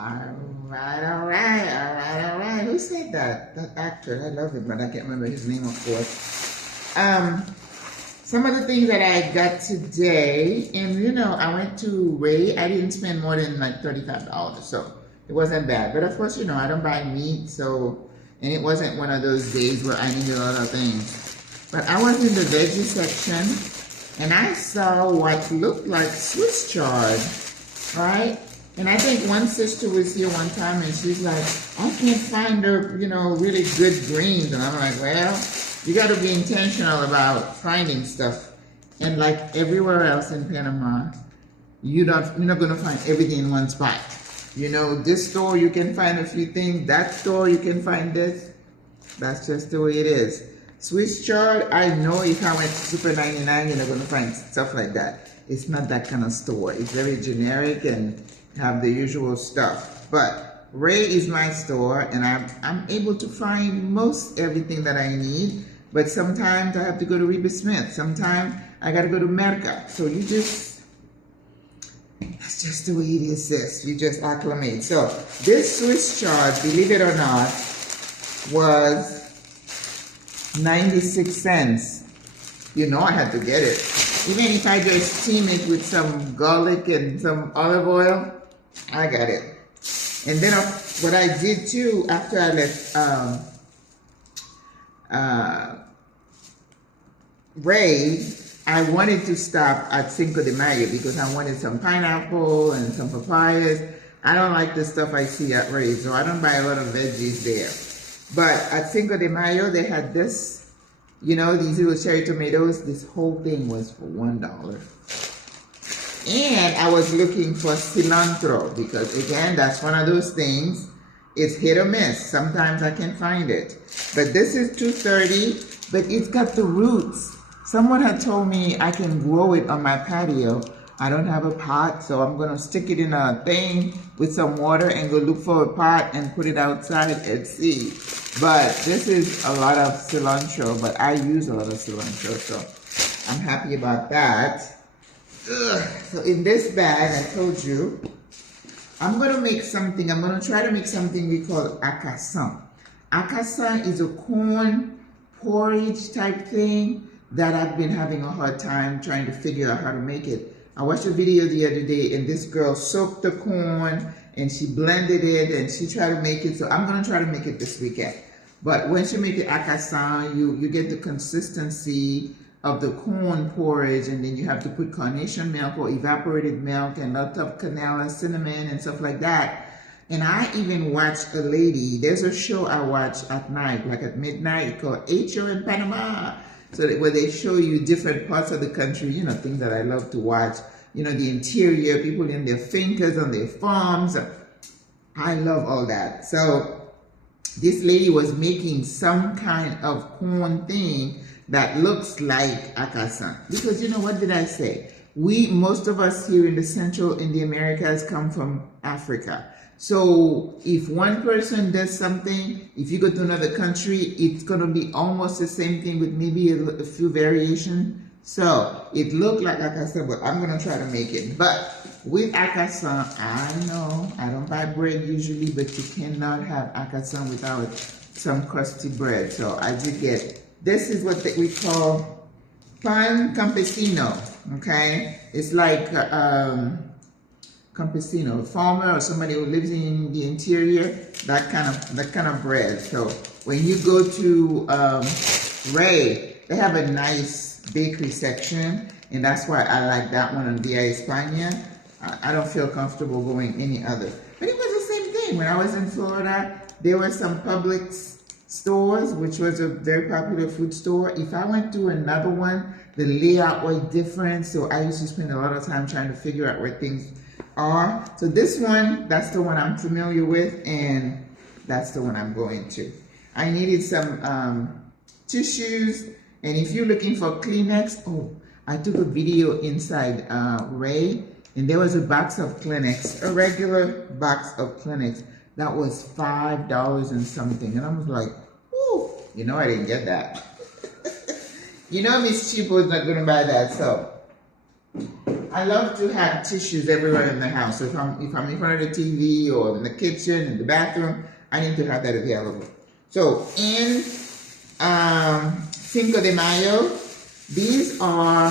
All right. Who said that? That actor. I love him, but I can't remember his name, of course. Some of the things that I got today, and you know, I went to Ray. I didn't spend more than like $35, so it wasn't bad. But of course, you know, I don't buy meat, so, and it wasn't one of those days where I needed a lot of things. But I was in the veggie section, and I saw what looked like Swiss chard, right? And I think one sister was here one time, and she's like, I can't find the, you know, really good greens. And I'm like, well, you got to be intentional about finding stuff. And like everywhere else in Panama, you're not going to find everything in one spot. You know, this store you can find a few things, that store you can find this. That's just the way it is. Swiss chard, I know if I went to Super 99, you're not going to find stuff like that. It's not that kind of store. It's very generic and have the usual stuff. But Ray is my store, and I'm able to find most everything that I need. But sometimes I have to go to Reba Smith. Sometimes I got to go to Merca. So you just, that's just the way it is, sis. You just acclimate. So this Swiss chard, believe it or not, was 96 cents. You know I had to get it. Even if I just steam it with some garlic and some olive oil, I got it. And then what I did too, after I left Ray, I wanted to stop at Cinco de Mayo because I wanted some pineapple and some papayas. I don't like the stuff I see at Ray, so I don't buy a lot of veggies there. But at Cinco de Mayo, they had this, you know, these little cherry tomatoes. This whole thing was for $1. And I was looking for cilantro because, again, that's one of those things. It's hit or miss. Sometimes I can find it. But this is $2.30, but it's got the roots. Someone had told me I can grow it on my patio. I don't have a pot, so I'm going to stick it in a thing with some water and go look for a pot and put it outside and see. But this is a lot of cilantro, but I use a lot of cilantro, so I'm happy about that. Ugh. So in this bag, I told you, I'm going to make something. I'm going to try to make something we call acassan. Acassan is a corn porridge type thing that I've been having a hard time trying to figure out how to make it. I watched a video the other day, and this girl soaked the corn and she blended it and she tried to make it. So I'm going to try to make it this weekend. But once you make the acassan, you get the consistency of the corn porridge, and then you have to put carnation milk or evaporated milk and lots of canela, cinnamon, and stuff like that. And I even watched a lady, there's a show I watch at night, like at midnight, called Hecho in Panama. So where they show you different parts of the country, you know, things that I love to watch, you know, the interior, people in their fincas, on their farms. I love all that. So this lady was making some kind of corn thing that looks like acassan. Because, you know, what did I say? Most of us here in the Americas come from Africa. So if one person does something, if you go to another country, it's going to be almost the same thing with maybe a few variations. So it looked like acassan, but I'm going to try to make it. But with acassan, I know I don't buy bread usually, but you cannot have acassan without some crusty bread. So I did get, this is what we call pan campesino, okay? It's like campesino, a farmer or somebody who lives in the interior, that kind of bread. So when you go to Ray, they have a nice bakery section, and that's why I like that one on Via España. I don't feel comfortable going any other. But it was the same thing. When I was in Florida, there were some Publix stores, which was a very popular food store. If I went to another one, the layout was different, so I used to spend a lot of time trying to figure out where things are. So this one, that's the one I'm familiar with, and that's the one I'm going to. I needed some tissues, and if you're looking for Kleenex, oh, I took a video inside Ray, and there was a box of Kleenex, a regular box of Kleenex, that was $5 and something, and I was like, ooh, you know I didn't get that. You know Miss Cheapo is not going to buy that, so I love to have tissues everywhere in the house. So if I'm in front of the TV or in the kitchen, in the bathroom, I need to have that available. So in Cinco de Mayo, these are,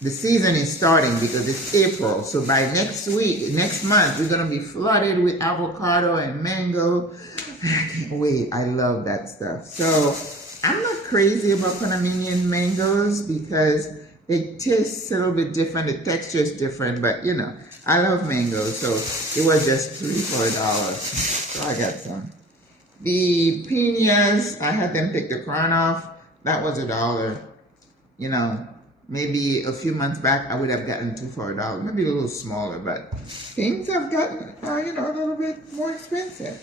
the season is starting because it's April. So by next month, we're gonna be flooded with avocado and mango. I can't wait. I love that stuff. So I'm not crazy about Panamanian mangoes because it tastes a little bit different. The texture is different, but you know, I love mangoes. So it was just $3 for $1. So I got some. The piñas, I had them take the crown off. That was $1. You know, maybe a few months back, I would have gotten 2 for $1. Maybe a little smaller, but things have gotten, you know, a little bit more expensive.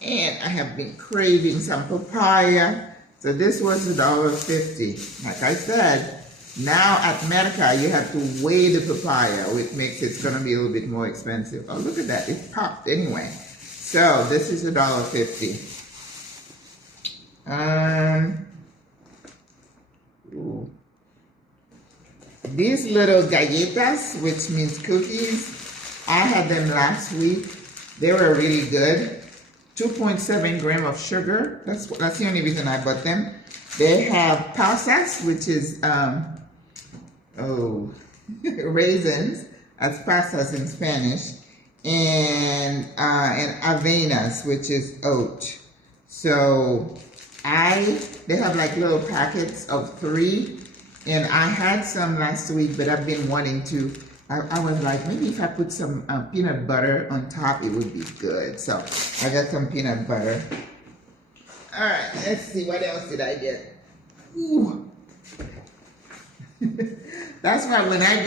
And I have been craving some papaya. So this was $1.50. Like I said, now at Medica, you have to weigh the papaya, which makes it's gonna be a little bit more expensive. Oh, look at that, it popped anyway. So this is $1.50. These little galletas, which means cookies, I had them last week. They were really good. 2.7 grams of sugar. That's the only reason I bought them. They have pasas, which is raisins. That's pasas in Spanish, and avenas, which is oat. So they have like little packets of 3, and I had some last week, but I've been wanting to. I was like, maybe if I put some peanut butter on top, it would be good. So I got some peanut butter. All right, let's see, what else did I get? Ooh. That's why when I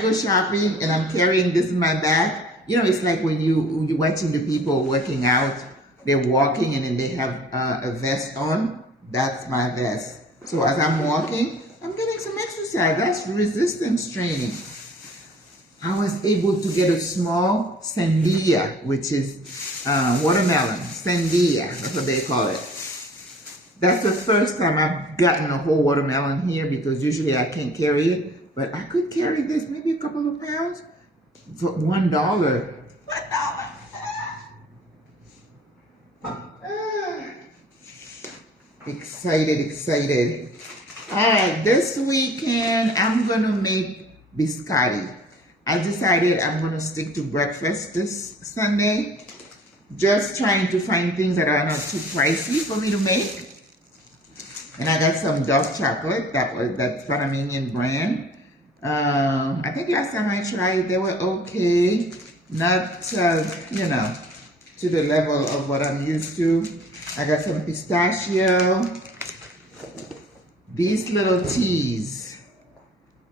go shopping and I'm carrying this in my bag, you know, it's like when you're watching the people working out, they're walking and then they have a vest on. That's my vest. So as I'm walking, I'm getting some exercise. That's resistance training. I was able to get a small sandía, which is watermelon. Sandía, that's what they call it. That's the first time I've gotten a whole watermelon here because usually I can't carry it. But I could carry this, maybe a couple of pounds, for $1. $1. Excited. All right, this weekend I'm gonna make biscotti. I decided I'm going to stick to breakfast this Sunday. Just trying to find things that are not too pricey for me to make. And I got some dark chocolate, that's Panamanian brand. I think last time I tried, they were okay. Not, you know, to the level of what I'm used to. I got some pistachio. These little teas,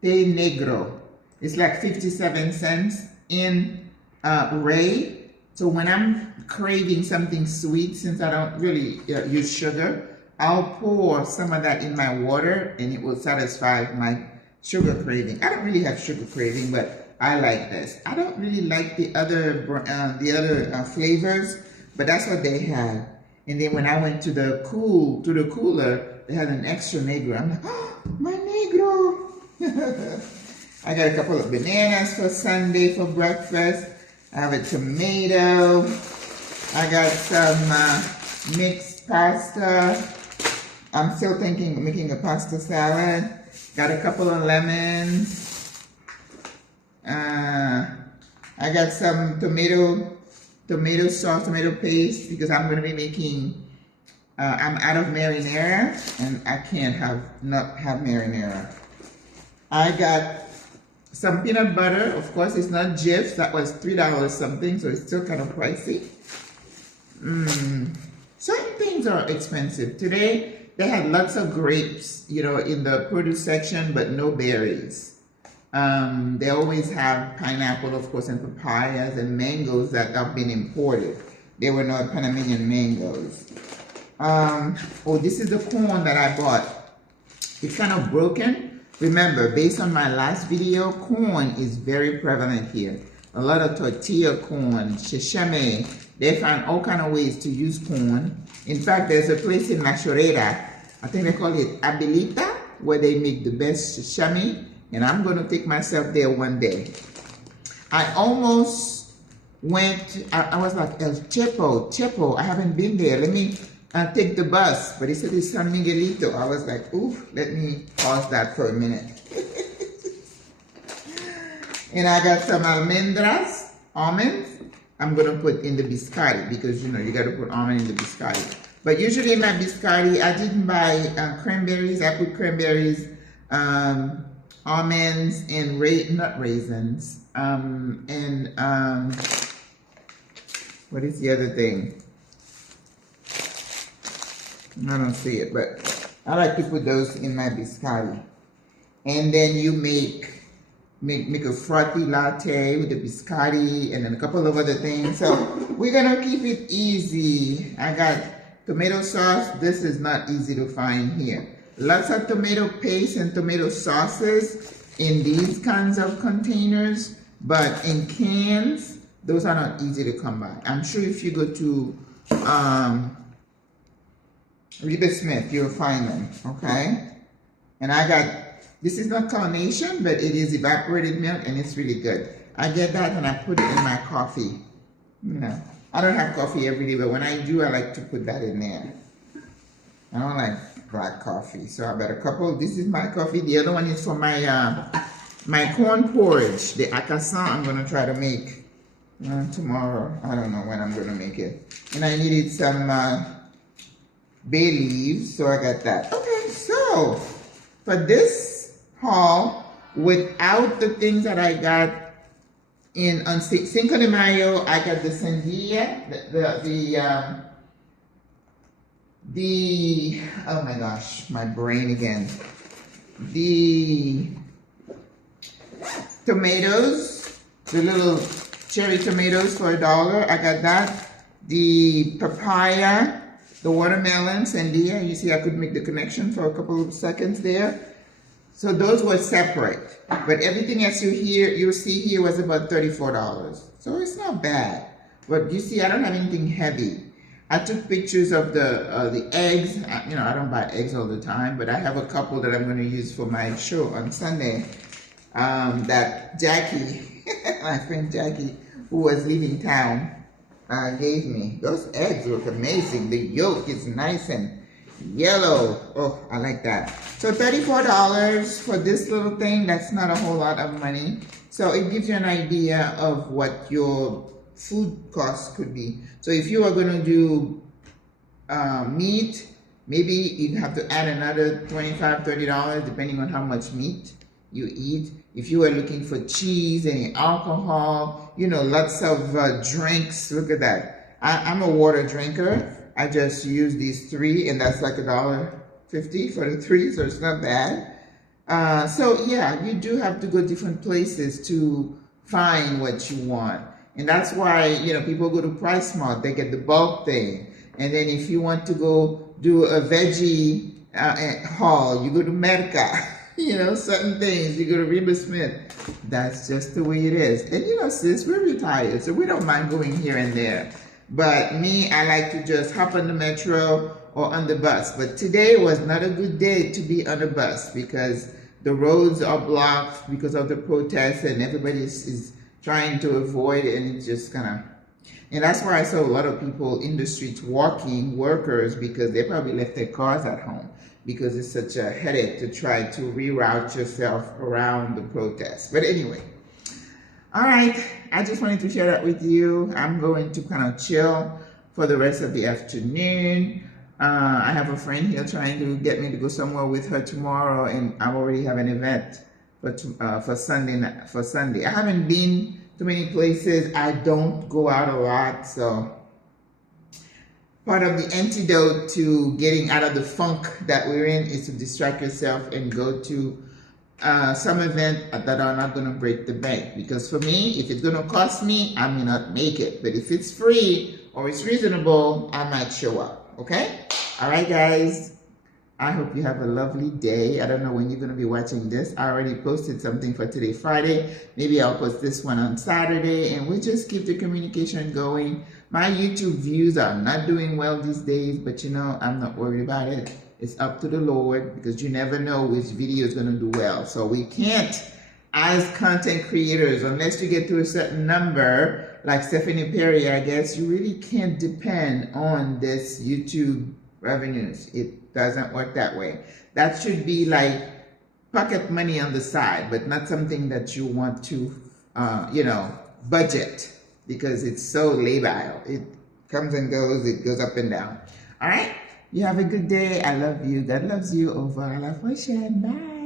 Té Negro. It's like 57 cents in Ray. So when I'm craving something sweet, since I don't really use sugar, I'll pour some of that in my water and it will satisfy my sugar craving. I don't really have sugar craving, but I like this. I don't really like the other flavors, but that's what they have. And then when I went to the cooler, they had an extra negro. I'm like, oh, my negro. I got a couple of bananas for Sunday for breakfast. I have a tomato. I got some mixed pasta. I'm still thinking of making a pasta salad. Got a couple of lemons. I got some tomato sauce, tomato paste, because I'm going to be making, I'm out of marinara, and I can't not have marinara. I got some peanut butter. Of course, it's not Jif. That was $3 something, so it's still kind of pricey. Certain things are expensive. Today, they had lots of grapes, you know, in the produce section, but no berries. They always have pineapple, of course, and papayas and mangoes that have been imported. They were not Panamanian mangoes. Oh, this is the corn that I bought. It's kind of broken. Remember, based on my last video, corn is very prevalent here. A lot of tortilla corn, sheshame. They find all kind of ways to use corn. In fact, there's a place in La Chorrera, I think they call it Abilita, where they make the best sheshame. and I'm going to take myself there one day. I almost went, I was like, El Chepo, I haven't been there. Let me take the bus. But he said it's San Miguelito. I was like, oof, let me pause that for a minute. And I got some almendras, almonds. I'm going to put in the biscotti because, you know, you got to put almond in the biscotti. But usually in my biscotti, I didn't buy cranberries. I put cranberries, almonds, and nut raisins. What is the other thing? I don't see it, but I like to put those in my biscotti. And then you make a frothy latte with the biscotti and then a couple of other things. So we're gonna keep it easy. I got tomato sauce. This is not easy to find here. Lots of tomato paste and tomato sauces in these kinds of containers, but in cans, those are not easy to come by. I'm sure if you go to Reba Smith, you'll find them, okay? And I got, this is not carnation, but it is evaporated milk and it's really good. I get that and I put it in my coffee. You know, I don't have coffee every day, but when I do, I like to put that in there. I don't like black coffee, so I got a couple. This is my coffee. The other one is for my my corn porridge, the acassan. I'm gonna try to make tomorrow. I don't know when I'm gonna make it. And I needed some bay leaves, so I got that. Okay, so for this haul, without the things that I got on Cinco de Mayo, I got the sandía, oh my gosh, my brain again. The tomatoes, the little cherry tomatoes for $1. I got that. The papaya, the watermelon, sandía. You see I could make the connection for a couple of seconds there. So those were separate. But everything else you see here was about $34. So it's not bad. But you see, I don't have anything heavy. I took pictures of the eggs. You know, I don't buy eggs all the time, but I have a couple that I'm going to use for my show on Sunday. That Jackie, my friend Jackie, who was leaving town, gave me. Those eggs look amazing. The yolk is nice and yellow. Oh, I like that. So $34 for this little thing. That's not a whole lot of money. So it gives you an idea of what your food costs could be. So if you are going to do meat, maybe you have to add another $25, $30 depending on how much meat you eat. If you are looking for cheese, any alcohol, you know, lots of drinks. Look at that. I'm a water drinker. I just use these 3 and that's like $1.50 for the 3, so it's not bad. So yeah, you do have to go different places to find what you want. And that's why, you know, people go to Price Mart, they get the bulk thing. And then if you want to go do a veggie haul, you go to Merca, you know, certain things, you go to Reba Smith. That's just the way it is. And you know, sis, we're retired, so we don't mind going here and there. But me, I like to just hop on the metro or on the bus. But today was not a good day to be on a bus because the roads are blocked because of the protests and everybody is trying to avoid it, and it's just kind of, and that's why I saw a lot of people in the streets walking, workers, because they probably left their cars at home because it's such a headache to try to reroute yourself around the protest. But anyway, all right, I just wanted to share that with you. I'm going to kind of chill for the rest of the afternoon. I have a friend here trying to get me to go somewhere with her tomorrow, and I already have an event for Sunday. I haven't been to many places. I don't go out a lot, so part of the antidote to getting out of the funk that we're in is to distract yourself and go to some event that are not going to break the bank. Because for me, if it's going to cost me, I may not make it. But if it's free or it's reasonable, I might show up. Okay? All right, guys. I hope you have a lovely day. I don't know when you're going to be watching this. I already posted something for today, Friday. Maybe I'll post this one on Saturday, and we'll just keep the communication going. My YouTube views are not doing well these days, but you know, I'm not worried about it. It's up to the Lord, because you never know which video is going to do well. So we can't, as content creators, unless you get to a certain number, like Stephanie Perry, I guess, you really can't depend on this YouTube revenues. It doesn't work that way. That should be like pocket money on the side, but not something that you want to, budget, because it's so labile. It comes and goes, it goes up and down. All right? You have a good day. I love you. God loves you. Over. I love you. Bye.